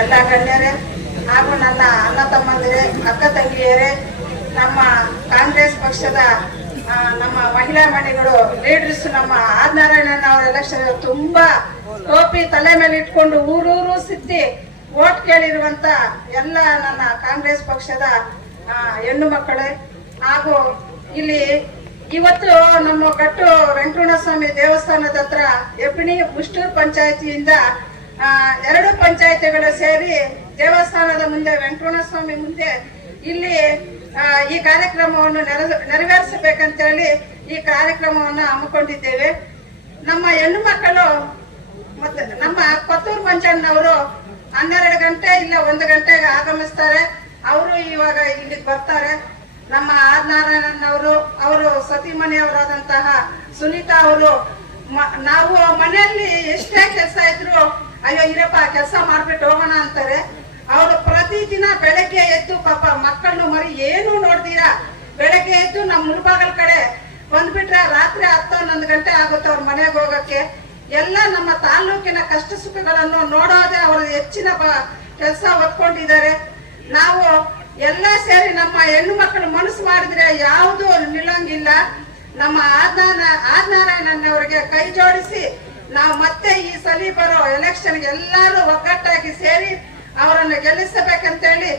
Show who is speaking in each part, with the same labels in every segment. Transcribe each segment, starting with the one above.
Speaker 1: ಎಲ್ಲ ಗಣ್ಯರೇ, ಹಾಗೂ ನನ್ನ ಅಣ್ಣ ತಮ್ಮಂದಿರೇ, ಅಕ್ಕ ತಂಗಿಯರೇ, ನಮ್ಮ ಕಾಂಗ್ರೆಸ್ ಪಕ್ಷದ ನಮ್ಮ ಮಹಿಳಾ ಮಣಿಗಳು ಲೀಡರ್ಸ್ ನಮ್ಮ ಆದಿನಾರಾಯಣನ್ ಅವರ ಎಲೆಕ್ಷನ್ ತುಂಬಾ ಟೋಪಿ ತಲೆ ಮೇಲೆ ಇಟ್ಕೊಂಡು ಊರೂರು ಸಿದ್ದಿ ಓಟ್ ಕೇಳಿರುವಂತ ಎಲ್ಲ ನನ್ನ ಕಾಂಗ್ರೆಸ್ ಪಕ್ಷದ ಹೆಣ್ಣು ಮಕ್ಕಳೇ. ಹಾಗೂ ಇಲ್ಲಿ ಇವತ್ತು ನಮ್ಮ ಗಟ್ಟು ವೆಂಕಟರಮಣಸ್ವಾಮಿ ದೇವಸ್ಥಾನದ ಹತ್ರ ಎಪಿಣಿ ಮುಷ್ಟೂರು ಪಂಚಾಯತಿಯಿಂದ ಎರಡು ಪಂಚಾಯತಿಗಳು ಸೇರಿ ದೇವಸ್ಥಾನದ ಮುಂದೆ, ವೆಂಕಟರಮಣಸ್ವಾಮಿ ಮುಂದೆ ಇಲ್ಲಿ ಈ ಕಾರ್ಯಕ್ರಮವನ್ನು ನೆರವೇರಿಸಬೇಕಂತ ನೆರವೇರಿಸಬೇಕಂತೇಳಿ ಈ ಕಾರ್ಯಕ್ರಮವನ್ನು ಹಮ್ಮಿಕೊಂಡಿದ್ದೇವೆ. ನಮ್ಮ ಹೆಣ್ಣು ಮಕ್ಕಳು ಮತ್ತೆ ನಮ್ಮ ಕೊತ್ತೂರು ಮಂಜಣ್ಣವರು ಹನ್ನೆರಡು ಗಂಟೆ ಇಲ್ಲ ಒಂದು ಗಂಟೆಗೆ ಆಗಮಿಸ್ತಾರೆ. ಅವರು ಇವಾಗ ಇಲ್ಲಿಗೆ ಬರ್ತಾರೆ. ನಮ್ಮ ಆರ್ ನಾರಾಯಣ ಅವರು ಸತಿಮನೆಯವರಾದಂತಹ ಸುನೀತಾ ಅವರು ನಾವು ಮನೆಯಲ್ಲಿ ಅಯ್ಯೋ, ಇರಪ್ಪ, ಕೆಲಸ ಮಾಡ್ಬಿಟ್ಟು ಹೋಗೋಣ ಅಂತಾರೆ. ಅವರು ಪ್ರತಿದಿನ ಬೆಳಗ್ಗೆ ಎದ್ದು ಪಾಪ ಮಕ್ಕಳನ್ನು ಮರಿ ಏನು ನೋಡ್ತೀರಾ ಬೆಳಗ್ಗೆ ಎದ್ದು ನಮ್ಮ ಮುಳುಬಾಗಲ್ ಕಡೆ ಬಂದ್ಬಿಟ್ರೆ ರಾತ್ರಿ ಹತ್ತು ಹನ್ನೊಂದು ಗಂಟೆ ಆಗುತ್ತೆ ಅವ್ರ ಮನೆಗೆ ಹೋಗಕ್ಕೆ. ಎಲ್ಲ ನಮ್ಮ ತಾಲೂಕಿನ ಕಷ್ಟ ಸುಖಗಳನ್ನು ನೋಡೋದೇ ಅವರು ಹೆಚ್ಚಿನ ಕೆಲಸ ಒತ್ಕೊಂಡಿದ್ದಾರೆ ನಾವು ಎಲ್ಲ ಸೇರಿ ನಮ್ಮ ಹೆಣ್ಣು ಮಕ್ಕಳು ಮನಸ್ಸು ಮಾಡಿದ್ರೆ ಯಾವುದು ನಿಲ್ಲಂಗಿಲ್ಲ. ನಮ್ಮ ಆದ್ನಾನ ಆದ್ನಾರಾಯಣನ್ ಅವರಿಗೆ ಕೈ ಜೋಡಿಸಿ ನಾವು ಮತ್ತೆ ಈ ಸಲ ಬರೋ ಎಲೆಕ್ಷನ್ ಎಲ್ಲರೂ ಒಗ್ಗಟ್ಟಾಗಿ ಸೇರಿ ಅವರನ್ನು ಗೆಲ್ಲಿಸಬೇಕಂತೇಳಿ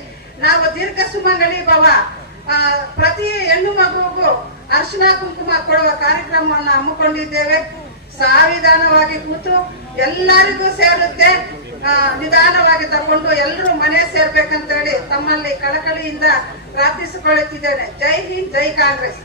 Speaker 1: ನಾವು ದೀರ್ಘ ಸುಮ ಭವ ಪ್ರತಿ ಹೆಣ್ಣು ಮಗುವಿಗೂ ಅರ್ಶಿನ ಕುಂಕುಮ ಕೊಡುವ ಕಾರ್ಯಕ್ರಮವನ್ನು ಹಮ್ಮಿಕೊಂಡಿದ್ದೇವೆ. ಸಾವಿಧಾನವಾಗಿ ಕೂತು ಎಲ್ಲರಿಗೂ ಸೇರುತ್ತೆ. ನಿಧಾನವಾಗಿ ತಗೊಂಡು ಎಲ್ಲರೂ ಮನೆ ಸೇರ್ಬೇಕಂತೇಳಿ ತಮ್ಮಲ್ಲಿ ಕಳಕಳಿಯಿಂದ ಪ್ರಾರ್ಥಿಸಿಕೊಳ್ಳುತ್ತಿದ್ದೇನೆ. ಜೈ ಹಿಂದ್, ಜೈ ಕಾಂಗ್ರೆಸ್.